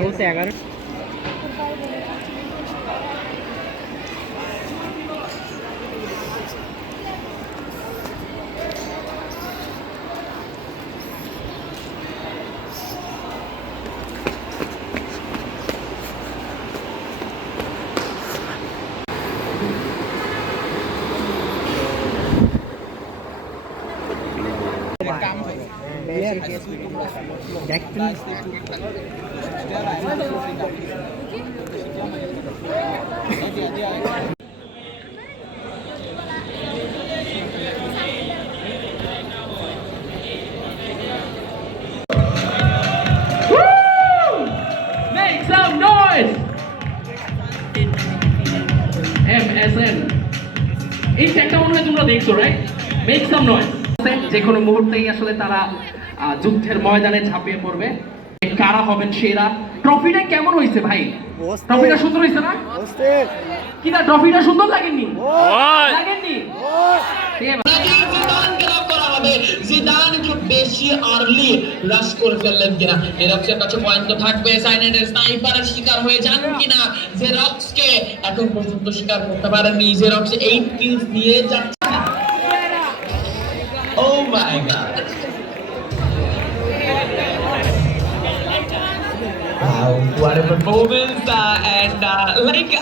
বলতে 11। Make some noise! MSN এই ট্যাগটা মনে হয় তোমরা দেখছো, রাইট? Make some noise. যে কোনো মুহূর্তেই আসলে তারা যুদ্ধের ময়দানে ঝাঁপিয়ে পড়বে। কারা হবেন সেরা? ট্রফিটা কেমন হয়েছে ভাই? ট্রফিটা সুন্দর হয়েছে না? কি না, ট্রফিটা সুন্দর লাগেনি? লাগেনি? জিদান একটু বেশি আর্লি রাশ করে ফেললেন কিনা, জেরক্সের কাছে পয়েন্ট তো থাকবে। সাইনেটের স্নাইপারের শিকার হয়ে যান কিনা, জেরক্সকে এখন পর্যন্ত শিকার করতে পারেননি। জেরক্স 8 কিলস নিয়ে যাচ্ছে। ও মাই god, wow, what a performance, and like